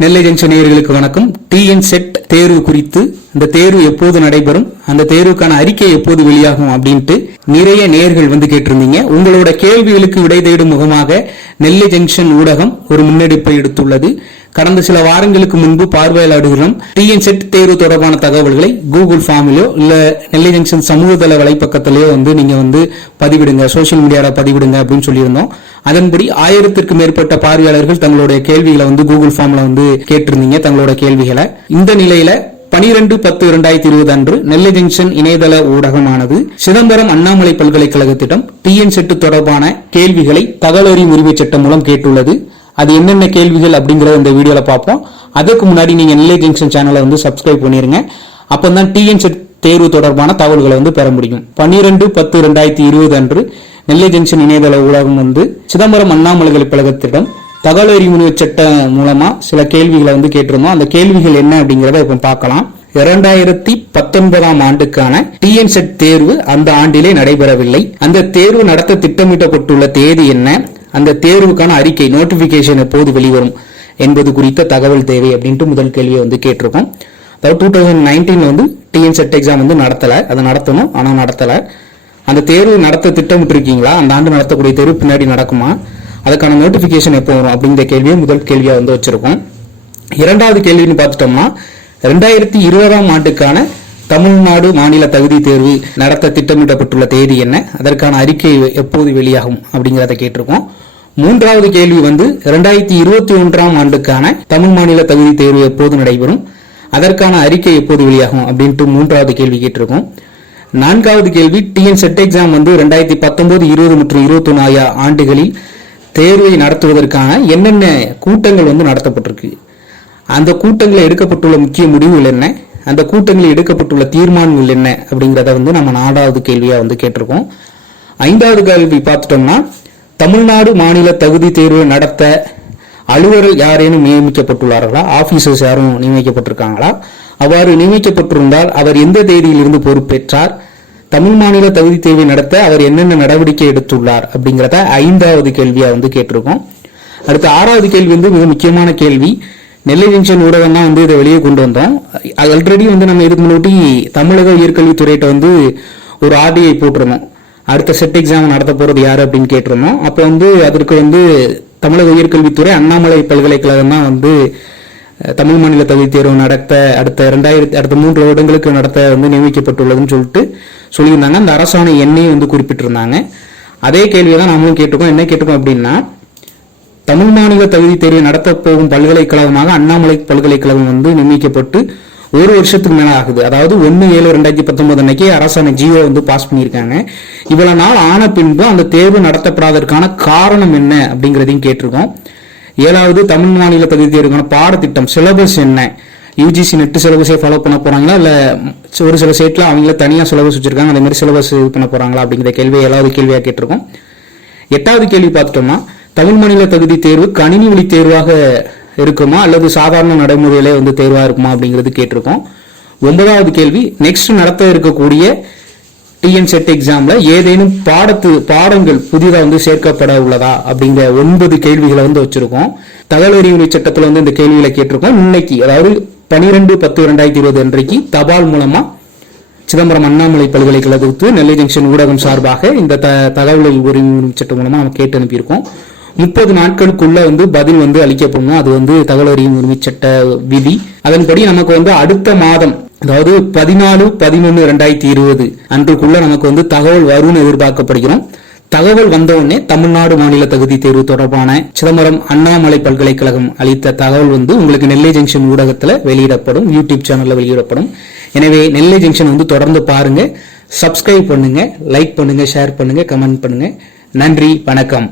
நெல்லை junction நேயர்களுக்கு வணக்கம். TN set தேர்வு குறித்து இந்த தேர்வு எப்போது நடைபெறும்? அந்த தேர்வுக்கான அறிக்கை எப்போது வெளியாகும் அப்படின்ட்டு நிறைய நேர்கள் வந்து கேட்டிருந்தீங்க. உங்களோட கேள்விகளுக்கு விடை தேடும் முகமாக நெல்லை ஜங்ஷன் ஊடகம் ஒரு முன்னெடுப்பை எடுத்துள்ளது. கடந்த சில வாரங்களுக்கு முன்பு பார்வையாளர்களும் டிஎன் செட் தேர்வு தொடர்பான தகவல்களை கூகுள் ஃபார்மிலோ இல்ல நெல்லை ஜங்ஷன் சமூகதள வலைப்பக்கத்திலேயோ வந்து நீங்க வந்து பதிவிடுங்க சோஷியல் மீடியால பதிவிடுங்க அப்படின்னு சொல்லியிருந்தோம். அதன்படி ஆயிரத்திற்கு மேற்பட்ட பார்வையாளர்கள் தங்களுடைய கேள்விகளை வந்து கூகுள் ஃபார்ம்ல வந்து கேட்டிருந்தீங்க தங்களோட கேள்விகளை. இந்த நிலையில பனிரெண்டு பத்து இரண்டாயிரத்தி இருபது அன்று நெல்லை ஜங்ஷன் இணையதள ஊடகமானது சிதம்பரம் அண்ணாமலை பல்கலைக்கழகத்திடம் டிஎன் செட்டு தொடர்பான கேள்விகளை தகவலறியும் உரிமை சட்டம் மூலம் கேட்டுள்ளது. அது என்னென்ன கேள்விகள் அப்படிங்கறத இந்த வீடியோல பார்ப்போம். அதுக்கு முன்னாடி நீங்க நெல்லை ஜங்ஷன் சேனலை வந்து சப்ஸ்கிரைப் பண்ணிருங்க. அப்பதான் டிஎன் செட் தேர்வு தொடர்பான தகவல்களை வந்து பெற முடியும். பன்னிரெண்டு பத்து ரெண்டாயிரத்தி இருபது அன்று நெல்லை ஜங்ஷன் இணையதள ஊடகம் வந்து சிதம்பரம் அண்ணாமலை பல்கலைக்கழகத்திடம் தகவல் அறிவு சட்டம் மூலமா சில கேள்விகளை வந்து கேட்டிருந்தோம். அந்த கேள்விகள் என்ன அப்படிங்கறத இப்ப பார்க்கலாம். இரண்டாயிரத்தி பத்தொன்பதாம் ஆண்டுக்கான டிஎன் செட் தேர்வு அந்த ஆண்டிலே நடைபெறவில்லை. அந்த தேர்வு நடத்த திட்டமிட்டப்பட்டுள்ள தேதி என்ன? அந்த தேர்வுக்கான அறிக்கை நோட்டிபிகேஷன் எப்போது வெளிவரும் என்பது குறித்த தகவல் தேவை அப்படின்ட்டு முதல் கேள்வியை வந்து கேட்டிருக்கோம். அதாவது டூ தௌசண்ட் நைன்டீன் வந்து டிஎன் செட் எக்ஸாம் வந்து நடத்தல. அதை நடத்தணும் ஆனால் நடத்தல. அந்த தேர்வு நடத்த திட்டமிட்டிருக்கீங்களா? அந்த ஆண்டு நடத்தக்கூடிய தேர்வு பின்னாடி நடக்குமா? அதுக்கான நோட்டிஃபிகேஷன் எப்போ வரும் அப்படிங்கிற கேள்வியை முதல் கேள்வியாக வந்து வச்சிருக்கோம். இரண்டாவது கேள்வின்னு பார்த்துட்டோம்னா ரெண்டாயிரத்தி இருபதாம் ஆண்டுக்கான தமிழ்நாடு மாநில தகுதி தேர்வு நடத்த திட்டமிடப்பட்டுள்ள தேதி என்ன? அதற்கான அறிக்கை எப்போது வெளியாகும் அப்படிங்கிறத கேட்டிருக்கோம். மூன்றாவது கேள்வி வந்து ரெண்டாயிரத்தி இருபத்தி ஒன்றாம் ஆண்டுக்கான தமிழ் மாநில தகுதி தேர்வு எப்போது நடைபெறும்? அதற்கான அறிக்கை எப்போது வெளியாகும் அப்படின்ட்டு மூன்றாவது கேள்வி கேட்டிருக்கோம். நான்காவது கேள்வி டிஎன் செட் எக்ஸாம் வந்து ரெண்டாயிரத்தி பத்தொன்பது இருபது மற்றும் இருபத்தி ஆகிய ஆண்டுகளில் தேர்வை நடத்துவதற்கான என்னென்ன கூட்டங்கள் வந்து நடத்தப்பட்டிருக்கு? அந்த கூட்டங்களில் எடுக்கப்பட்டுள்ள முக்கிய முடிவுகள் என்ன? அந்த கூட்டங்களில் எடுக்கப்பட்டுள்ள தீர்மானங்கள் என்ன? அப்படிங்கிறத வந்து நம்ம நாலாவது கேள்வியாக வந்து கேட்டிருக்கோம். ஐந்தாவது கேள்வி பார்த்துட்டோம்னா தமிழ்நாடு மாநில தகுதி தேர்வு நடத்த அலுவலர் யாரேனும் நியமிக்கப்பட்டுள்ளார்களா? ஆபீசர்ஸ் யாரும் நியமிக்கப்பட்டிருக்காங்களா? அவ்வாறு நியமிக்கப்பட்டிருந்தால் அவர் எந்த தேதியிலிருந்து பொறுப்பேற்றார்? தமிழ் மாநில தகுதி தேர்வை நடத்த அவர் என்னென்ன நடவடிக்கை எடுத்துள்ளார் அப்படிங்கிறத ஐந்தாவது கேள்வியா வந்து கேட்டிருக்கோம். அடுத்து ஆறாவது கேள்வி வந்து மிக முக்கியமான கேள்வி. நெல்லை ஜங்ஷன் ஊடகம் தான் வந்து இதை வெளியே கொண்டு வந்தோம். ஆல்ரெடி வந்து நம்ம இதுக்கு முன்னாடி தமிழக உயர்கல்வித்துறையிட்ட வந்து ஒரு ஆர்டிஐ போட்டிருந்தோம். அடுத்த செட் எக்ஸாம் நடத்த போறது யாரு அப்படின்னு கேட்டிருந்தோம். அப்போ வந்து அதற்கு வந்து தமிழக உயர்கல்வித்துறை அண்ணாமலை பல்கலைக்கழகம் தான் வந்து தமிழ் மாநில தகுதி தேர்வு நடத்த அடுத்த இரண்டாயிரத்தி அடுத்த மூன்று வருடங்களுக்கு நடத்த வந்து நியமிக்கப்பட்டுள்ளதுன்னு சொல்லிட்டு சொல்லியிருந்தாங்க. அந்த அரசாணை எண்ணையும் வந்து குறிப்பிட்டிருந்தாங்க. அதே கேள்வியை தான் நாமளும் கேட்டிருக்கோம். என்ன கேட்டிருக்கோம் அப்படின்னா தமிழ் மாநில தகுதி தேர்வை நடத்த போகும் பல்கலைக்கழகமாக அண்ணாமலை பல்கலைக்கழகம் வந்து நியமிக்கப்பட்டு ஒரு வருஷத்துக்கு மேலே ஆகுது. அதாவது ஒன்று ஏழு ரெண்டாயிரத்தி பத்தொன்பது அன்னைக்கு அரசாணை ஜியோ வந்து பாஸ் பண்ணியிருக்காங்க. இவ்வளவு நாள் ஆன பின்பு அந்த தேர்வு நடத்தப்படாததற்கான காரணம் என்ன அப்படிங்கிறதையும் கேட்டிருக்கோம். ஏழாவது தமிழ் மாநில தகுதி தேர்வுக்கான பாடத்திட்டம். சிலபஸ் என்ன? யூஜிசி நெட் சிலபஸே ஃபாலோ பண்ண போறாங்களா? இல்ல ஒரு சில ஸ்டேட்ல அவங்கள தனியா சிலபஸ் வச்சிருக்காங்க அதே மாதிரி சிலபஸ் இது பண்ண போறாங்களா அப்படிங்கிற கேள்வி ஏழாவது கேள்வியா கேட்டிருக்கோம். எட்டாவது கேள்வி பார்த்துட்டோம்னா தமிழ் மாநில தகுதி தேர்வு கணினி வழி தேர்வாக இருக்குமா? அல்லது சாதாரண நடைமுறையிலே வந்து தேர்வா இருக்குமா அப்படிங்கிறது கேட்டிருக்கோம். ஒன்பதாவது கேள்வி நெக்ஸ்ட் நடத்த இருக்கக்கூடிய டிஎன் செட் எக்ஸாம்ல ஏதேனும் பாடத்து பாடங்கள் புதிதாக வந்து சேர்க்கப்பட உள்ளதா அப்படிங்கிற ஒன்பது கேள்விகளை வந்து வச்சிருக்கோம். தகவல் அறிவுரை சட்டத்தில் வந்து இந்த கேள்விகளை கேட்டிருக்கோம். இன்னைக்கு அதாவது பனிரெண்டு பத்து ரெண்டாயிரத்தி இருபது அன்றைக்கு தபால் மூலமா சிதம்பரம் அண்ணாமலை பல்கலைக்கழகத்து நெல்லை ஜங்ஷன் ஊடகம் சார்பாக இந்த த தகவல் உரிமை சட்டம் மூலமா நம்ம கேட்டு அனுப்பியிருக்கோம். முப்பது நாட்களுக்குள்ள வந்து பதில் வந்து அளிக்கப்படும் அது வந்து தகவல் அறியும் உரிமை சட்ட விதி. அதன்படி நமக்கு வந்து அடுத்த மாதம் அதாவது பதினாலு பதினொன்று ரெண்டாயிரத்தி இருபது அன்றுக்குள்ள நமக்கு வந்து தகவல் வரும்னு எதிர்பார்க்கப்படுகிறோம். தகவல் வந்தவுடனே தமிழ்நாடு மாநில தகுதி தேர்வு தொடர்பான சிதம்பரம் அண்ணாமலை பல்கலைக்கழகம் அளித்த தகவல் வந்து உங்களுக்கு நெல்லை ஜங்ஷன் ஊடகத்தில் வெளியிடப்படும் யூடியூப் சேனல்ல வெளியிடப்படும். எனவே நெல்லை ஜங்ஷன் வந்து தொடர்ந்து பாருங்க சப்ஸ்கிரைப் பண்ணுங்க லைக் பண்ணுங்க ஷேர் பண்ணுங்க கமெண்ட் பண்ணுங்க. நன்றி வணக்கம்.